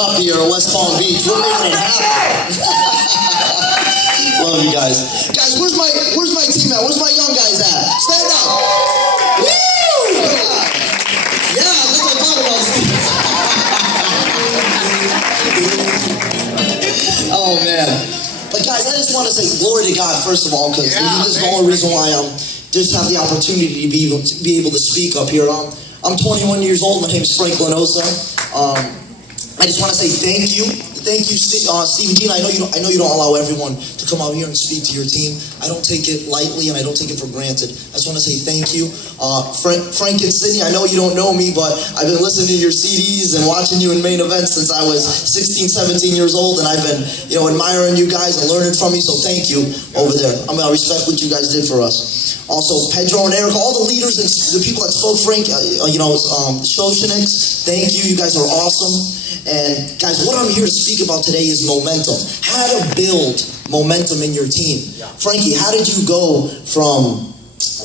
up here in West Palm Beach. We're making it happen. Love you guys. Guys, where's my team at? Where's my young guys at? Stand up. Woo! Yeah, that's what I'm talking about, Steve. Oh, man. But guys, I just want to say glory to God, first of all, because this is the only reason why I'm just have the opportunity to be able to speak up here. I'm 21 years old. My name is Frankie Lanosa. I just want to say thank you. Thank you, Steve and Gina. I know you don't allow everyone to come out here and speak to your team. I don't take it lightly, and I don't take it for granted. I just want to say thank you. Frank and Sydney, I know you don't know me, but I've been listening to your CDs and watching you in main events since I was 16, 17 years old, and I've been, admiring you guys and learning from you, so thank you over there. I respect what you guys did for us. Also, Pedro and Eric, all the leaders and the people that spoke, Frank, Shoshiniks, thank you. You guys are awesome. And guys, what I'm here to speak about today is momentum. How to build momentum in your team. Frankie, how did you go from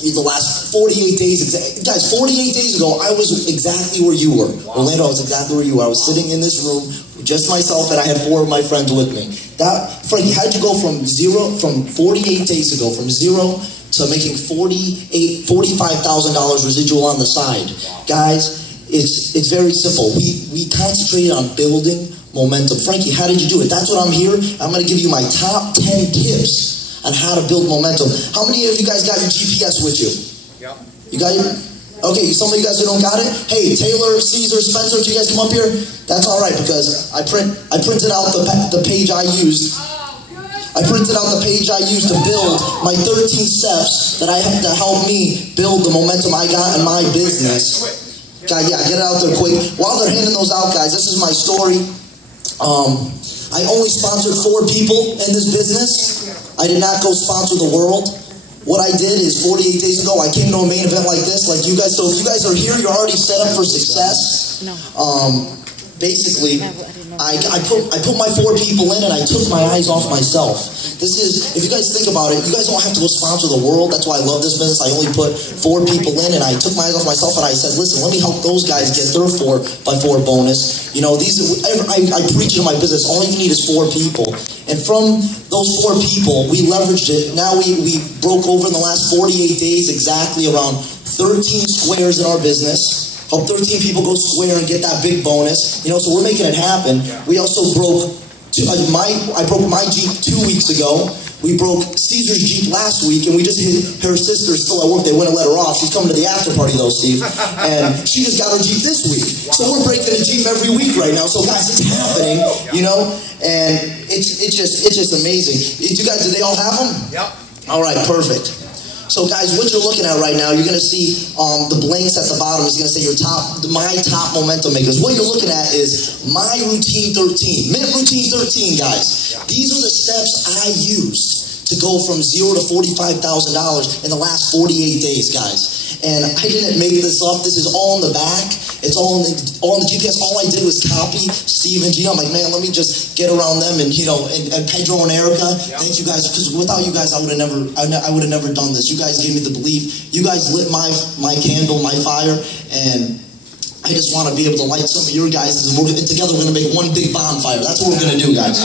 the last 48 days? Guys, 48 days ago, I was exactly where you were. Orlando, I was exactly where you were. I was sitting in this room, just myself, and I had 4 of my friends with me. Frankie, how did you go from 48 days ago, from zero to making $45,000 residual on the side? Guys, it's very simple. We concentrate on building momentum. Frankie, how did you do it? That's what I'm here. I'm going to give you my top 10 tips on how to build momentum. How many of you guys got your GPS with you? Yep. You got your? Okay, some of you guys who don't got it. Hey, Taylor, Caesar, Spencer, did you guys come up here? That's all right, because I printed out the page I used. I printed out the page I used to build my 13 steps that I had to help me build the momentum I got in my business. Guys, yeah, get it out there quick. While they're handing those out, guys, this is my story. I only sponsored 4 people in this business. I did not go sponsor the world. What I did is 48 days ago, I came to a main event like this, like you guys. So if you guys are here, you're already set up for success. Basically, I put my 4 people in, and I took my eyes off myself. This is, if you guys think about it, you guys don't have to go sponsor the world. That's why I love this business. I only put 4 people in, and I took my eyes off myself, and I said, listen, let me help those guys get their 4x4 bonus. I preach in my business, all you need is 4 people. And from those 4 people, we leveraged it. Now we broke over in the last 48 days exactly around 13 squares in our business. Help 13 people go square and get that big bonus. So we're making it happen. We also broke, I broke my Jeep 2 weeks ago. We broke Caesar's Jeep last week, and we just hit her sister's still at work. They wouldn't let her off. She's coming to the after party though, Steve. And she just got her Jeep this week. So we're breaking a Jeep every week right now. So guys, it's happening, and it's just amazing. Do they all have them? Yep. All right, perfect. So guys, what you're looking at right now, you're going to see the blanks at the bottom is going to say my top momentum makers. What you're looking at is my routine 13, Mynt routine 13, guys. These are the steps I used to go from $0 to $45,000 in the last 48 days, guys. And I didn't make this up. This is all in the back. It's all in the GPS. All I did was copy Steve and Gina. I'm like, man, let me just get around them, and and Pedro and Erica. Thank you guys, because without you guys, I would have never done this. You guys gave me the belief. You guys lit my candle, my fire, and I just want to be able to light some of your guys, and together we're going to make one big bonfire. That's what we're going to do, guys.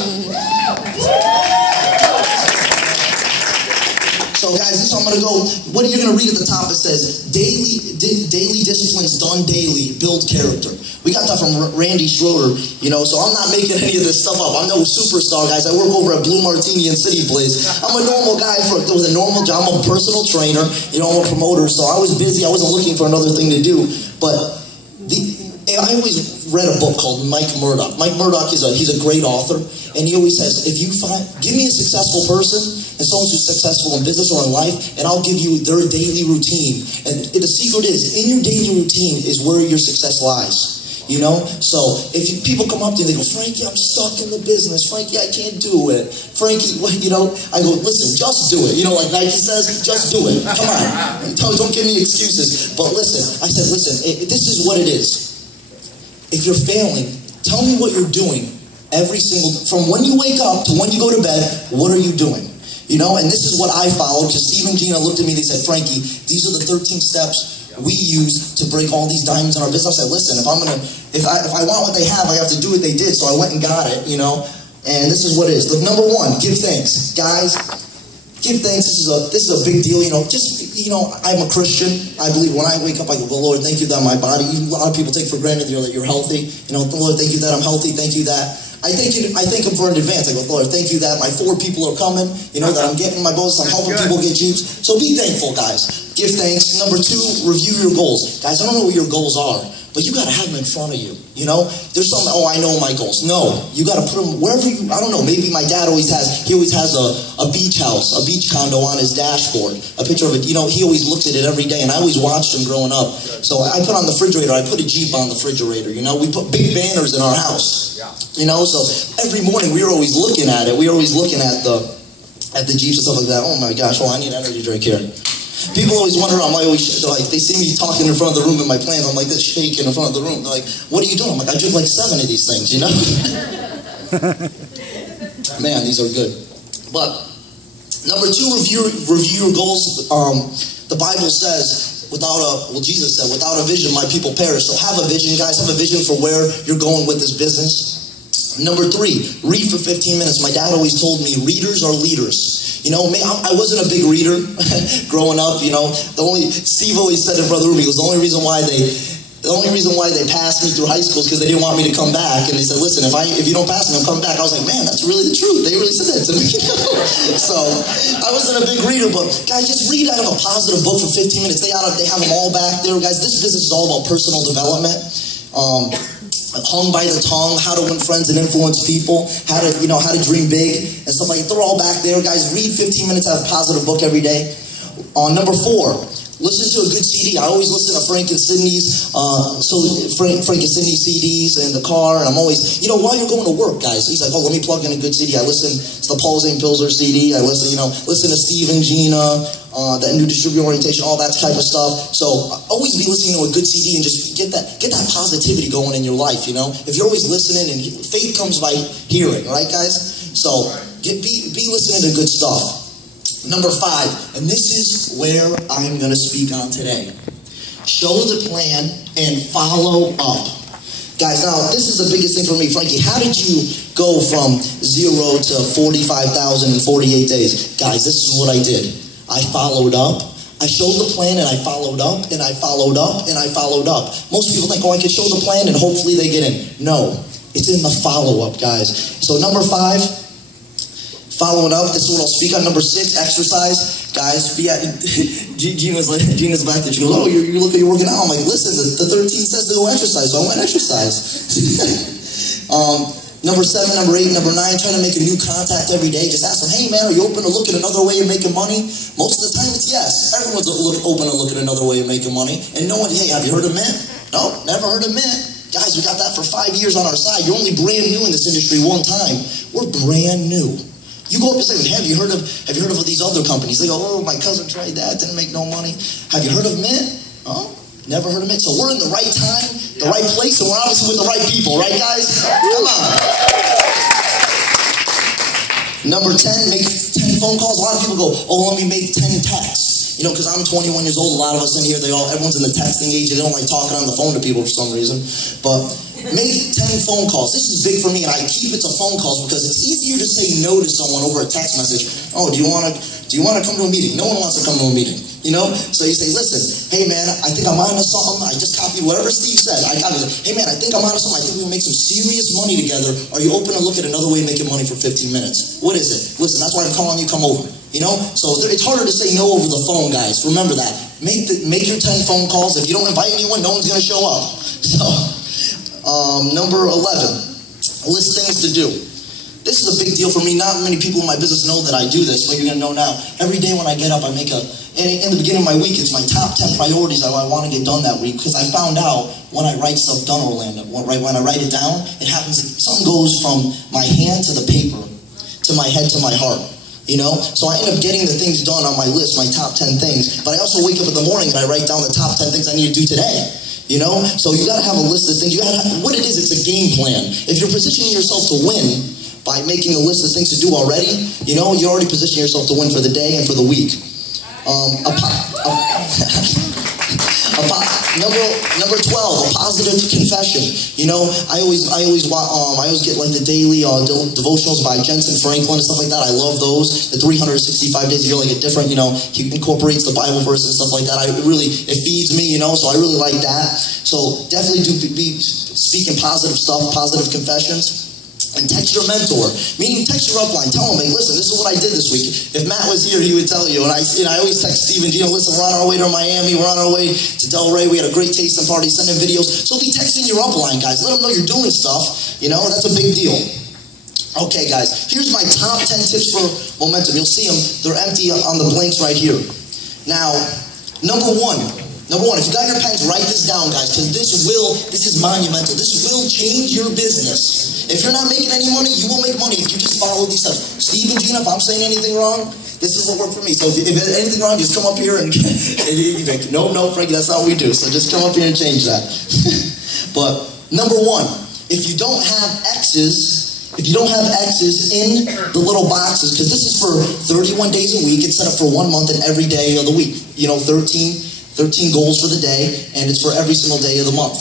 So guys, this is how I'm going to go. What you're going to read at the top, it says, daily disciplines done daily build character. We got that from Randy Schroeder, so I'm not making any of this stuff up. I'm no superstar, guys. I work over at Blue Martini and City Place. I'm a normal guy with a normal job. I'm a personal trainer. I'm a promoter, so I was busy. I wasn't looking for another thing to do. But I always read a book called Mike Murdoch. Mike Murdoch he's a great author, and he always says, give me a successful person and someone who's successful in business or in life, and I'll give you their daily routine. And the secret is, in your daily routine is where your success lies. So if people come up to you, they go, Frankie, I'm stuck in the business. Frankie, I can't do it. Frankie, I go, listen, just do it. Like Nike says, just do it. Come on. Don't give me excuses. But listen, I said, this is what it is. If you're failing, tell me what you're doing from when you wake up to when you go to bed, what are you doing? And this is what I followed, because Steve and Gina looked at me, they said, Frankie, these are the 13 steps we use to break all these diamonds in our business. I said, listen, if I want what they have, I have to do what they did. So I went and got it, you know. And this is what it is. Look, number one, give thanks, guys. Give thanks. This is a big deal, you know. I'm a Christian. I believe when I wake up, I go, well, Lord, thank you that my body. A lot of people take for granted that you're healthy. You know, Lord, thank you that I'm healthy. Thank you that. I thank him for in advance. I go, Lord, thank you that my 4 people are coming. You know, that I'm getting my bonus. I'm helping people get Jeeps. So be thankful, guys. Give thanks. Number 2, review your goals. Guys, I don't know what your goals are, but you got to have them in front of you. You know, there's some, oh, I know my goals. No, you got to put them wherever you, I don't know, maybe my dad always has a beach house, a beach condo on his dashboard, a picture of it. You know, he always looks at it every day, and I always watched him growing up. So I put on the refrigerator, I put a Jeep on the refrigerator, you know. We put big banners in our house, you know, so every morning we were always looking at it. We were always looking at the Jeeps and stuff like that. Oh my gosh, I need an energy drink here. People always wonder, I'm like, they see me talking in front of the room in my plans, I'm like this shaking in front of the room. They're like, what are you doing? I'm like, I drink like 7 of these things, you know? Man, these are good. But number 2, review your goals. The Bible says, Jesus said, without a vision, my people perish. So have a vision, guys. Have a vision for where you're going with this business. Number 3, read for 15 minutes. My dad always told me, readers are leaders. You know, I wasn't a big reader growing up, you know. Steve always said to Brother Ruby, it was the only reason why they passed me through high school is because they didn't want me to come back. And they said, listen, if you don't pass me, I'll come back. I was like, man, that's really the truth. They really said that to me. So I wasn't a big reader, but guys, just read out of a positive book for 15 minutes. They have them all back there, guys. This business is all about personal development. Hung by the tongue, how to win friends and influence people, how to dream big and stuff like that. They're all back there, guys. Read 15 minutes out of a positive book every day. Number 4, listen to a good CD. I always listen to Frank and Sydney's CDs in the car, and I'm always, you know, while you're going to work, guys. He's like, oh, let me plug in a good CD. I listen to the Paul Zane Pilsner CD. I listen to Steve and Gina, that new distributor orientation, all that type of stuff. So always be listening to a good CD and just get that positivity going in your life. You know, if you're always listening, and faith comes by hearing, right, guys? So be listening to good stuff. Number 5, and this is where I'm going to speak on today. Show the plan and follow up. Guys, now, this is the biggest thing for me. Frankie, how did you go from 0 to 45,000 in 48 days? Guys, this is what I did. I followed up. I showed the plan and I followed up and I followed up and I followed up. Most people think, oh, I could show the plan and hopefully they get in. No, it's in the follow-up, guys. So number 5, following up, this is what I'll speak on. Number 6, exercise. Guys, Gina's back there. She goes, oh, you're working out. I'm like, listen, the 13 says to go exercise, so I went exercise. Number 7, number 8, number 9, trying to make a new contact every day. Just ask them, hey man, are you open to look at another way of making money? Most of the time it's yes. Everyone's open to look at another way of making money. And no one, hey, have you heard of Mynt? No, never heard of Mynt. Guys, we got that for 5 years on our side. You're only brand new in this industry one time. We're brand new. You go up and say, have you heard of these other companies? They go, oh, my cousin tried that, didn't make no money. Have you heard of Mynt? Oh, never heard of Mynt. So we're in the right time, the right place, and we're obviously with the right people, right, guys? Come on. Number 10, make 10 phone calls. A lot of people go, oh, let me make 10 texts. You know, because I'm 21 years old. A lot of us in here, everyone's in the texting age. They don't like talking on the phone to people for some reason. But make 10 phone calls. This is big for me, and I keep it to phone calls because it's easier to say no to someone over a text message. Oh, do you want to come to a meeting? No one wants to come to a meeting. You know? So you say, listen, hey man, I think I'm onto something. I just copied whatever Steve said. Hey man, I think I'm onto something. I think we can make some serious money together. Are you open to look at another way of making money for 15 minutes? What is it? Listen, that's why I'm calling you, come over. You know? So it's harder to say no over the phone, guys. Remember that. Make your 10 phone calls. If you don't invite anyone, no one's going to show up. So, number 11, list things to do. This is a big deal for me. Not many people in my business know that I do this, but you're going to know now. Every day when I get up, I make in the beginning of my week, it's my top 10 priorities that I want to get done that week, because I found out when I write stuff down, Orlando, when I write it down, it happens, something goes from my hand to the paper, to my head to my heart. You know, so I end up getting the things done on my list, my top 10 things. But I also wake up in the morning and I write down the top 10 things I need to do today. You know, so you got to have a list of things. You got to what it is. It's a game plan. If you're positioning yourself to win by making a list of things to do already, you know, you're already positioning yourself to win for the day and for the week. A Number 12, a positive confession. You know, I always get like the daily devotionals by Jensen Franklin and stuff like that. I love those. The 365 days a year, like a different, you know, he incorporates the Bible verses and stuff like that. It feeds me, you know, so I really like that. So definitely do be speaking positive stuff, positive confessions. And text your mentor, meaning text your upline. Tell him, hey, listen, this is what I did this week. If Matt was here, he would tell you. And I always text Steve and Gino, listen, we're on our way to Miami. We're on our way to Delray. We had a great tasting party, sending videos. So be texting your upline, guys. Let them know you're doing stuff. You know, that's a big deal. Okay, guys, here's my top 10 tips for momentum. You'll see them. They're empty on the blanks right here. Now, number one, if you got your pens, write this down, guys, because this is monumental. This will change your business. If you're not making any money, you will make money if you just follow these steps. Steve and Gina, if I'm saying anything wrong, this is what worked for me. So if there's anything wrong, just come up here and no, Frankie, that's not what we do. So just come up here and change that. But number one, if you don't have X's in the little boxes, because this is for 31 days a week, it's set up for 1 month and every day of the week. You know, 13 goals for the day, and it's for every single day of the month.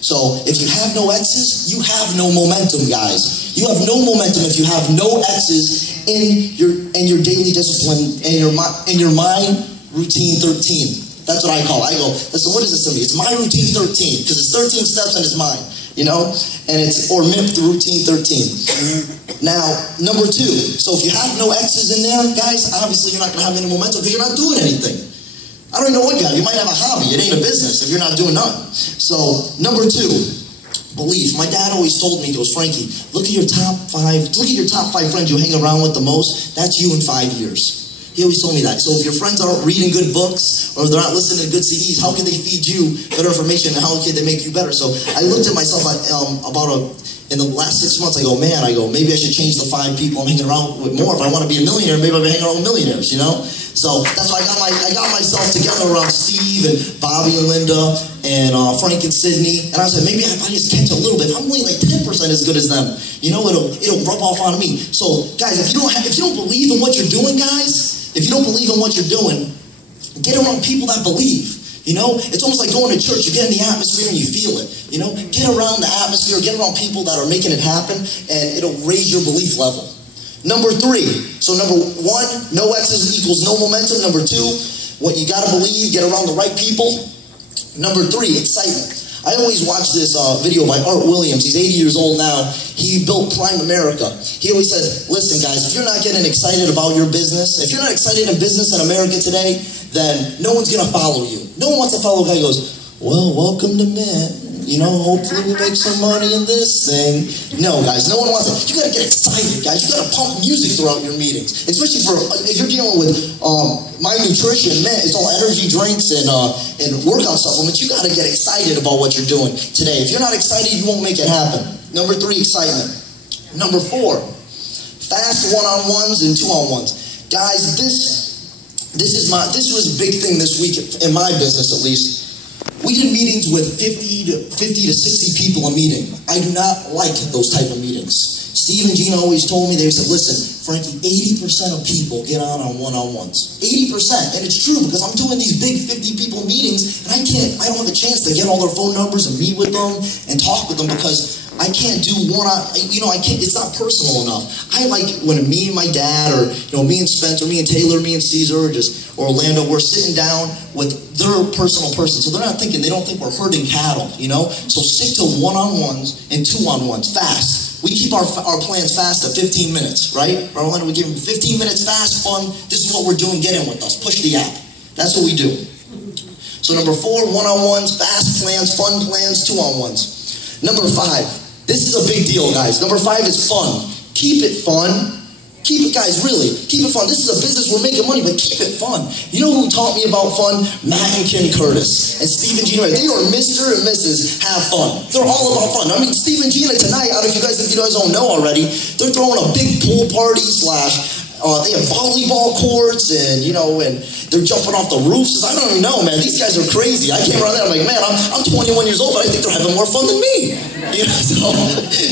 So if you have no X's, you have no momentum, guys. You have no momentum if you have no X's in your daily discipline and your mind routine 13. That's what I call it. I go, listen, what is this to me? It's my routine 13, because it's 13 steps and it's mine, you know? And or Mynt the routine 13. Now, number two, so if you have no X's in there, guys, obviously you're not going to have any momentum because you're not doing anything. I don't even know what you have. You might have a hobby. It ain't a business if you're not doing nothing. So, number two, belief. My dad always told me, he goes, Frankie, look at your top five friends you hang around with the most. That's you in 5 years. He always told me that. So if your friends aren't reading good books or they're not listening to good CDs, how can they feed you better information and how can they make you better? So I looked at myself in the last 6 months, I go, maybe I should change the 5 people I'm hanging around with more. If I want to be a millionaire, maybe I'll be hanging around with millionaires, you know? So that's why I got myself together around Steve and Bobby and Linda and Frank and Sydney. And I said, maybe if I just catch a little bit, if I'm only like 10% as good as them, you know, it'll rub off on me. So guys, if you don't believe in what you're doing, guys, if you don't believe in what you're doing, get around people that believe. You know, it's almost like going to church. You get in the atmosphere and you feel it. You know, get around the atmosphere, get around people that are making it happen, and it'll raise your belief level. Number three, so number one, no X's equals no momentum. Number two, what you got to believe, get around the right people. Number three, excitement. I always watch this video by Art Williams. He's 80 years old now. He built Prime America. He always says, listen guys, if you're not getting excited about your business, if you're not excited in business in America today, then no one's going to follow you. No one wants to follow a guy who goes, well, welcome to Mynt. You know, hopefully we make some money in this thing. No, guys, no one wants it. You got to get excited, guys. You got to pump music throughout your meetings. Especially if you're dealing with My Nutrition, man, it's all energy drinks and workout supplements. You got to get excited about what you're doing today. If you're not excited, you won't make it happen. Number three, excitement. Number four, fast one-on-ones and two-on-ones. Guys, this was a big thing this week in my business, at least. We did meetings with 50 to 60 people a meeting. I do not like those type of meetings. Steve and Gina always told me, they said, listen, Frankie, 80% of people get on one-on-ones. 80%. And it's true because I'm doing these big 50 people meetings and I don't have a chance to get all their phone numbers and meet with them and talk with them because I can't do it's not personal enough. I like when me and my dad or, me and Spencer, me and Taylor, me and Caesar, or Orlando, we're sitting down with their personal person. So they don't think we're herding cattle, So stick to one-on-ones and two-on-ones, fast. We keep our plans fast at 15 minutes, right? Orlando, we give them 15 minutes fast, fun. This is what we're doing, get in with us. Push the app. That's what we do. So number four, one-on-ones, fast plans, fun plans, two-on-ones. Number five, this is a big deal, guys. Number five is fun. Keep it fun. Keep it, guys, really. Keep it fun. This is a business, we're making money, but keep it fun. You know who taught me about fun? Matt and Ken Curtis and Steve and Gina. They are Mr. and Mrs. Have Fun. They're all about fun. I mean, Steve and Gina tonight, if you guys don't know already, they're throwing a big pool party / They have volleyball courts, and and they're jumping off the roofs. I don't even know, man. These guys are crazy. I came around there, I'm like, man, I'm 21 years old, but I think they're having more fun than me.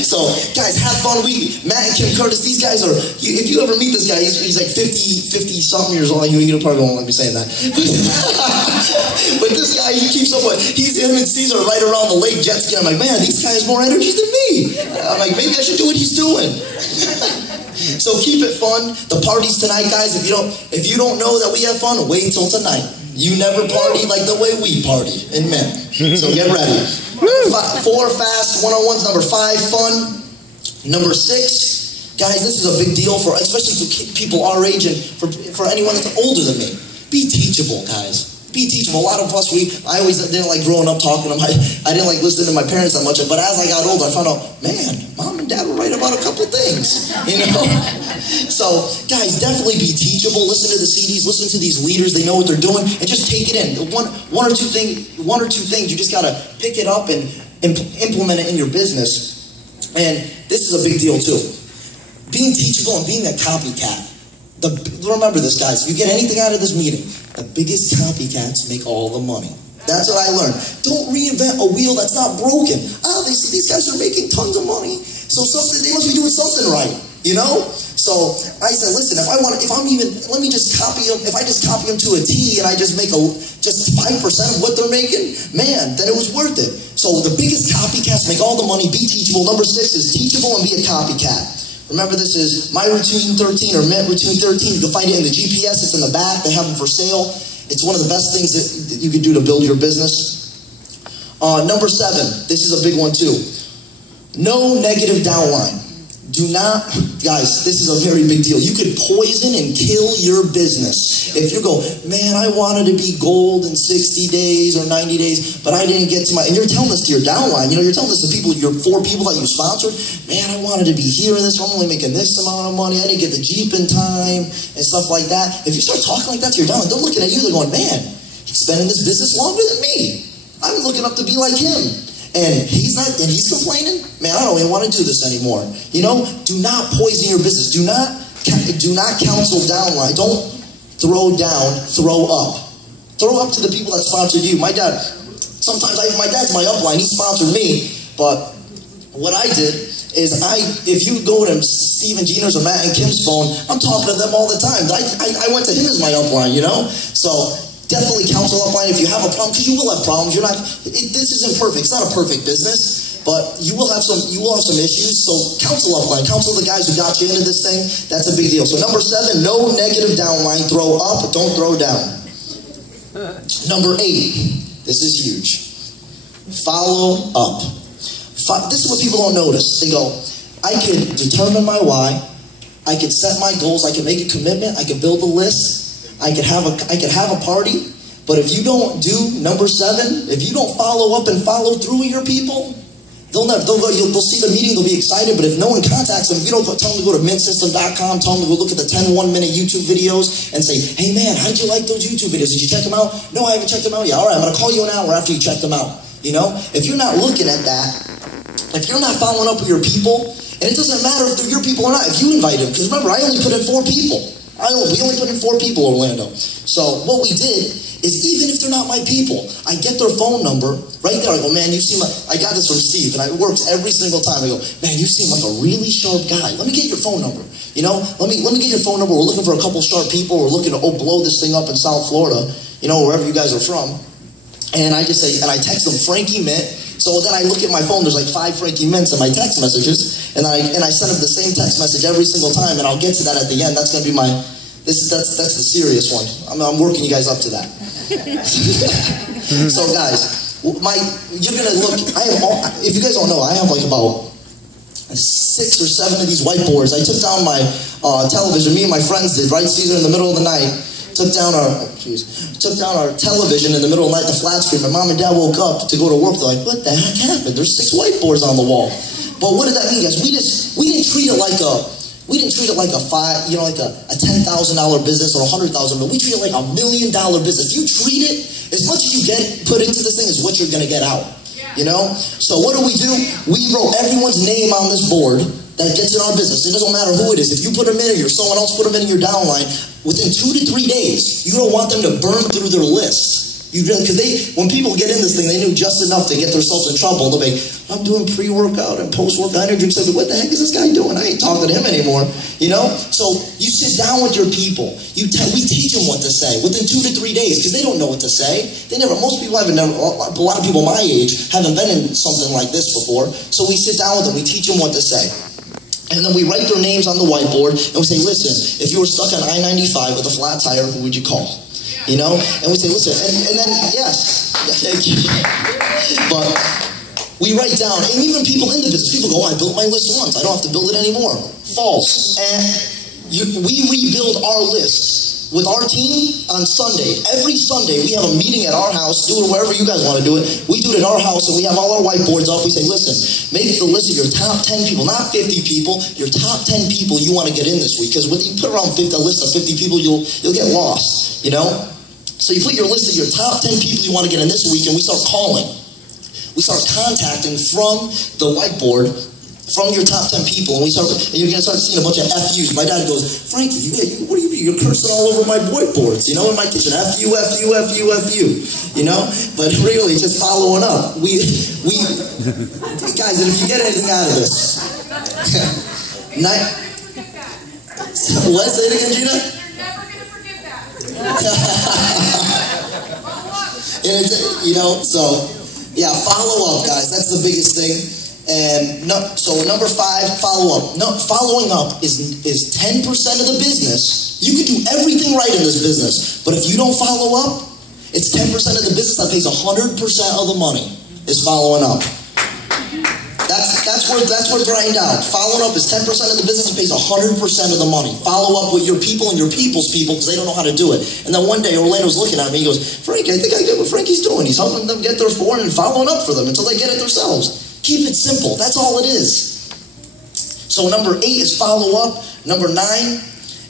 So guys, have fun. Matt and Kim Curtis, these guys are. If you ever meet this guy, he's like 50 something years old. You probably won't let me say that. But this guy, he keeps up with. Him and Caesar right around the lake jet ski. I'm like, man, these guys have more energy than me. I'm like, maybe I should do what he's doing. So keep it fun. The party's tonight, guys. If you don't know that we have fun, wait until tonight. You never party like the way we party in Mynt. So get ready. 4 fast one-on-ones. Number 5, fun. Number 6, guys, this is a big deal especially for people our age and for anyone that's older than me. Be teachable, guys. Be teachable. A lot of us, I always didn't like growing up talking to I didn't like listening to my parents that much. But as I got older, I found out, man, mom and dad were right about a couple things, So, guys, definitely be teachable. Listen to the CDs. Listen to these leaders. They know what they're doing, and just take it in. One or two things. You just gotta pick it up and implement it in your business. And this is a big deal too. Being teachable and being a copycat. Remember this, guys. If you get anything out of this meeting, the biggest copycats make all the money. That's what I learned. Don't reinvent a wheel that's not broken. Obviously, these guys are making tons of money, so they must be doing something right, So I said, listen, let me just copy them. If I just copy them to a T and I just make just 5% of what they're making, man, then it was worth it. So the biggest copycats make all the money. Be teachable. Number 6 is teachable and be a copycat. Remember, this is My Routine 13 or Mynt Routine 13. You can find it in the GPS. It's in the back. They have them for sale. It's one of the best things that you can do to build your business. Number 7. This is a big one too. No negative downline. Do not, guys, this is a very big deal. You could poison and kill your business. If you go, man, I wanted to be gold in 60 days or 90 days, but I didn't get to and you're telling this to your downline, you're telling this to your 4 people that you sponsored, man, I wanted to be here in this, I'm only making this amount of money, I didn't get the Jeep in time, and stuff like that. If you start talking like that to your downline, they're looking at you, they're going, man, he's been in this business longer than me. I'm looking up to be like him. And he's complaining, man, I don't even want to do this anymore. Do not poison your business. Do not counsel downline. Don't throw down, throw up. Throw up to the people that sponsored you. My dad, my dad's my upline, he sponsored me, but what I did is if you go to Steve and Gina's or Matt and Kim's phone, I'm talking to them all the time. I went to him as my upline, So definitely counsel upline if you have a problem, because you will have problems. This isn't perfect. It's not a perfect business, but you will have some issues. So counsel upline, counsel the guys who got you into this thing. That's a big deal. So number 7, no negative downline. Throw up, don't throw down. Number 8, this is huge. Follow up. This is what people don't notice. They go, I can determine my why. I can set my goals. I can make a commitment. I can build a list. I could have a party, but if you don't do number 7, if you don't follow up and follow through with your people, they'll see the meeting, they'll be excited, but if no one contacts them, if you don't tell them to go to mintsystem.com, tell them to go look at the 10 1-minute YouTube videos and say, hey man, how did you like those YouTube videos? Did you check them out? No, I haven't checked them out yet. All right, I'm going to call you an hour after you check them out. If you're not looking at that, if you're not following up with your people, and it doesn't matter if they're your people or not, if you invite them, because remember, I only put in 4 people. We only put in 4 people, Orlando. So what we did is, even if they're not my people, I get their phone number right there. I go, man, you seem like, I got this from Steve, and it works every single time. I go, man, you seem like a really sharp guy. Let me get your phone number. Let me get your phone number. We're looking for a couple sharp people. We're looking to blow this thing up in South Florida, wherever you guys are from. And I just say, and I text them Frankie Mynt. So then I look at my phone, there's like 5 Frankie Mints in my text messages, and I send them the same text message every single time, and I'll get to that at the end. That's going to be that's the serious one. I'm working you guys up to that. So guys, you're going to look, if you guys don't know, I have like about 6 or 7 of these whiteboards. I took down my television, me and my friends did, right, Caesar, in the middle of the night. Took down our television in the middle of the night, the flat screen. My mom and dad woke up to go to work. They're like, what the heck happened? There's 6 whiteboards on the wall. But what did that mean, guys? We didn't treat it like a $10,000 business or $100,000, but we treat it like $1 million business. If you treat it, as much as you put into this thing is what you're going to get out. So what do? We wrote everyone's name on this board that gets in our business, it doesn't matter who it is, if you put them in or someone else put them in your downline, within 2 to 3 days, you don't want them to burn through their list. Because when people get in this thing, they knew just enough to get themselves in trouble. They'll be, I'm doing pre-workout and post-workout energy drinks. What the heck is this guy doing? I ain't talking to him anymore. You know? So you sit down with your people. We teach them what to say within 2 to 3 days because they don't know what to say. Most people a lot of people my age haven't been in something like this before. So we sit down with them. We teach them what to say. And then we write their names on the whiteboard and we say, listen, if you were stuck on I-95 with a flat tire, who would you call? You know? And we say, listen, and then, yes, thank you. But we write down, and even people in the business, people go, I built my list once, I don't have to build it anymore. False. And we rebuild our list with our team on Sunday. Every Sunday, we have a meeting at our house, do it wherever you guys want to do it. We do it at our house, and we have all our whiteboards up. We say, listen, make the list of your top 10 people, not 50 people, your top 10 people you want to get in this week. Because when you put around a list of 50 people, you'll get lost, you know? So you put your list of your top 10 people you want to get in this week, and we start calling. We start contacting from the whiteboard, from your top 10 people, and you're going to start seeing a bunch of FUs. My dad goes, Frankie, what are you, you're cursing all over my whiteboards, you know, in my kitchen, FU, FU, FU, FU, you know? But really, just following up. Guys, and if you get anything out of this, what? Say it again, Gina? You know, so yeah, follow up, guys. That's the biggest thing. And so number 5, follow up. No, following up is 10% of the business. You can do everything right in this business, but if you don't follow up, it's 10% of the business that pays 100% of the money is following up. That's where it's writing down. Following up is 10% of the business and pays 100% of the money. Follow up with your people and your people's people because they don't know how to do it. And then one day Orlando's looking at me, he goes, Frankie, I think I get what Frankie's doing. He's helping them get their form and following up for them until they get it themselves. Keep it simple. That's all it is. So number 8 is follow up. Number 9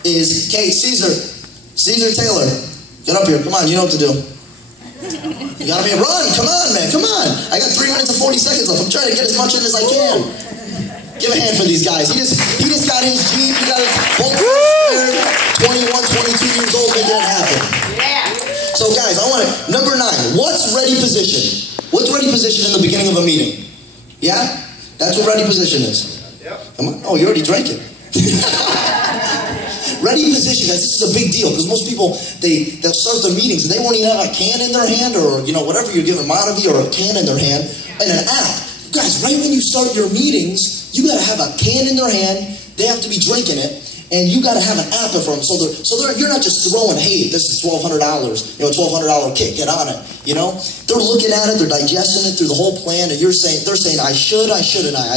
is, okay, Caesar Taylor, get up here. Come on, you know what to do. You gotta be a run. Come on, man. Come on. I got 3 minutes and 40 seconds left. I'm trying to get as much in as I can. Give a hand for these guys. He just got his Jeep. He got his whole 21, 22 years old. Make that happen. Yeah. So, guys, I want to, number 9, what's ready position? What's ready position in the beginning of a meeting? Yeah? That's what ready position is. Yep. Come on. Oh, you already drank it. Ready position, guys, this is a big deal because most people, they'll start their meetings and they won't even have a can in their hand or, you know, whatever you're giving, Monavie or a can in their hand and an app. Guys, right when you start your meetings, you got to have a can in their hand. They have to be drinking it. And you got to have an app in front of them. So you're not just throwing, hey, this is $1,200, you know, $1,200 kit, get on it, you know? They're looking at it, they're digesting it through the whole plan, and they're saying, I should, shouldn't I?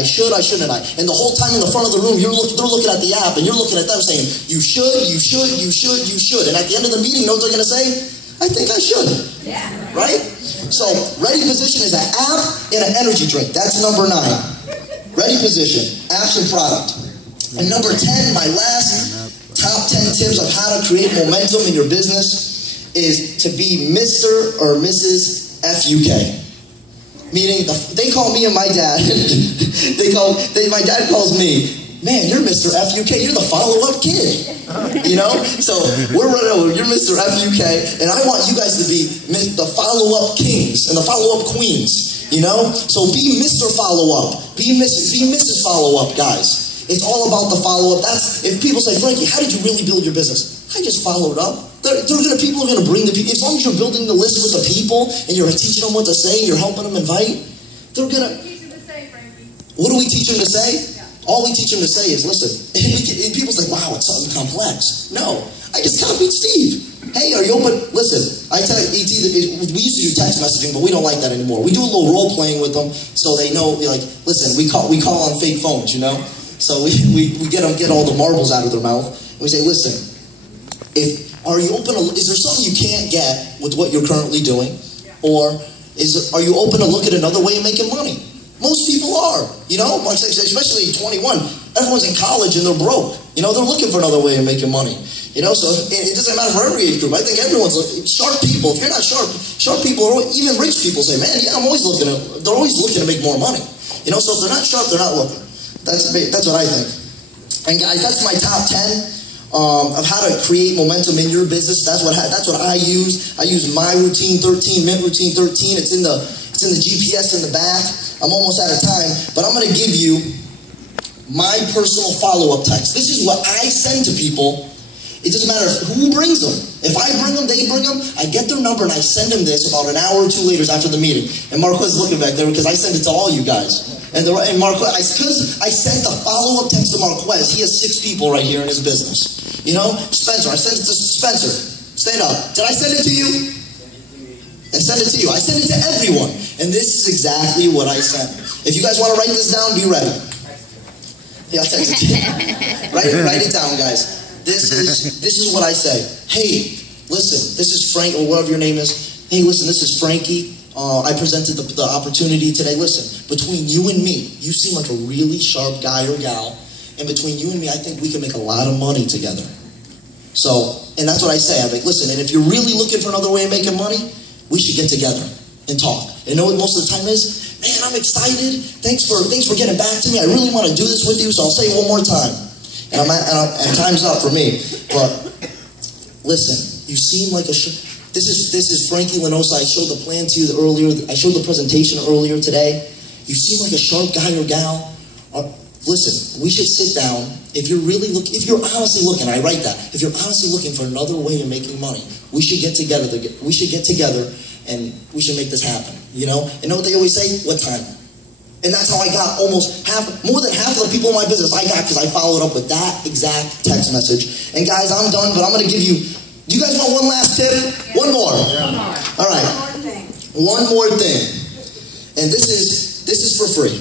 And the whole time in the front of the room, they're looking at the app, and you're looking at them saying, you should. And at the end of the meeting, you know what they're going to say? I think I should. Yeah. Right? So, ready position is an app and an energy drink. That's number 9. Ready position, apps and product. And number 10, my last top 10 tips of how to create momentum in your business is to be Mr. or Mrs. FUK. Meaning, they call me and my dad, my dad calls me, man, you're Mr. FUK, you're the follow-up kid. You know? So, we're running over, you're Mr. FUK, and I want you guys to be the follow-up kings and the follow-up queens. You know? So be Mr. Follow-up. Be Mrs. Follow-up, guys. It's all about the follow-up. That's if people say, Frankie, how did you really build your business? I just followed up. People are going to bring the people. As long as you're building the list with the people and you're teaching them what to say, you're helping them invite, they're going to... Teach them to say, Frankie. What do we teach them to say? Yeah. All we teach them to say is, listen. And people say, wow, it's something complex. No, I just copied Steve. Hey, are you open? Listen, I tell ET that we used to do text messaging, but we don't like that anymore. We do a little role playing with them so they know, like, listen, we call on fake phones, you know? So we get all the marbles out of their mouth, and we say, listen, are you open to, is there something you can't get with what you're currently doing? Or are you open to look at another way of making money? Most people are, you know, especially 21. Everyone's in college and they're broke. You know, they're looking for another way of making money. You know, so it doesn't matter for every age group. I think everyone's sharp people. If you're not sharp people, or even rich people say, man, yeah, they're always looking to make more money. You know, so if they're not sharp, they're not looking. That's what I think. And guys, that's my top 10 of how to create momentum in your business. That's what I use. I use my routine 13, Mynt routine 13. It's in the GPS in the back. I'm almost out of time, but I'm going to give you my personal follow-up text. This is what I send to people. It doesn't matter who brings them. If I bring them, they bring them. I get their number and I send them this about an hour or two later after the meeting. And Marquez is looking back there because I send it to all you guys. And Marquez, because I sent the follow-up text to Marquez, he has 6 people right here in his business. You know, Spencer, I sent it to Spencer. Stand up. Did I send it to you? I sent it to you. I sent it to everyone. And this is exactly what I sent. If you guys want to write this down, be ready. Yeah, I'll text it to you. Write it down, guys. This is what I say. Hey, listen, this is Frank, or whatever your name is. Hey, listen, this is Frankie. I presented the opportunity today. Listen, between you and me, you seem like a really sharp guy or gal. And between you and me, I think we can make a lot of money together. So, and that's what I say. I'm like, listen, and if you're really looking for another way of making money, we should get together and talk. And know what most of the time is? Man, I'm excited. Thanks for getting back to me. I really want to do this with you, so I'll say it one more time. And time's up for me. But listen, you seem like a... This is Frankie Lanosa. I showed the plan to you earlier. I showed the presentation earlier today. You seem like a sharp guy or gal. Listen, we should sit down. If you're honestly looking, I write that. If you're honestly looking for another way of making money, we should get together. We should get together, and we should make this happen. You know? And know what they always say? What time? And that's how I got more than half of the people in my business I got because I followed up with that exact text message. And guys, I'm done, but I'm going to give you. Do you guys want one last tip? One more. All right. One more thing. And this is for free.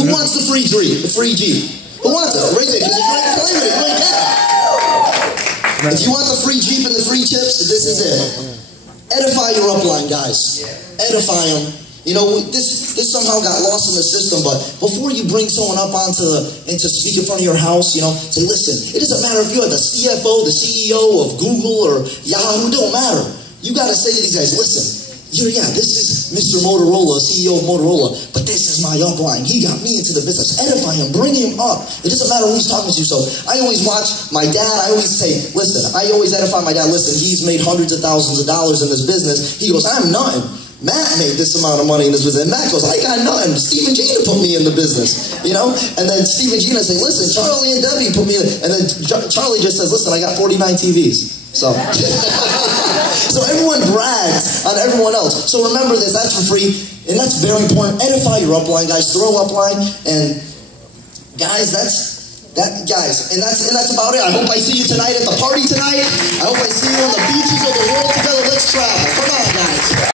Who wants the free Jeep? The free Jeep? Who wants it? Right there. Because if you ain't claiming it, you ain't get it. If you want the free Jeep and the free chips, this is it. Edify your upline, guys. Edify them. You know, this somehow got lost in the system, but before you bring someone up into speak in front of your house, you know, say, listen, it doesn't matter if you're the CFO, the CEO of Google or Yahoo, it don't matter. You got to say to these guys, listen, this is Mr. Motorola, CEO of Motorola, but this is my upline. He got me into the business. Edify him, bring him up. It doesn't matter who he's talking to. So I always watch my dad. I always say, listen, I always edify my dad. Listen, he's made hundreds of thousands of dollars in this business. He goes, I'm nothing. Matt made this amount of money in this business. And Matt goes, I got nothing. Steve and Gina put me in the business, you know? And then Steve and Gina say, listen, Charlie and Debbie put me in. And then Charlie just says, listen, I got 49 TVs. So, so everyone brags on everyone else. So remember this, that's for free. And that's very important. Edify your upline, guys. Throw upline. And guys, that's about it. I hope I see you tonight at the party tonight. I hope I see you on the beaches of the world together. Let's travel. Come on, guys.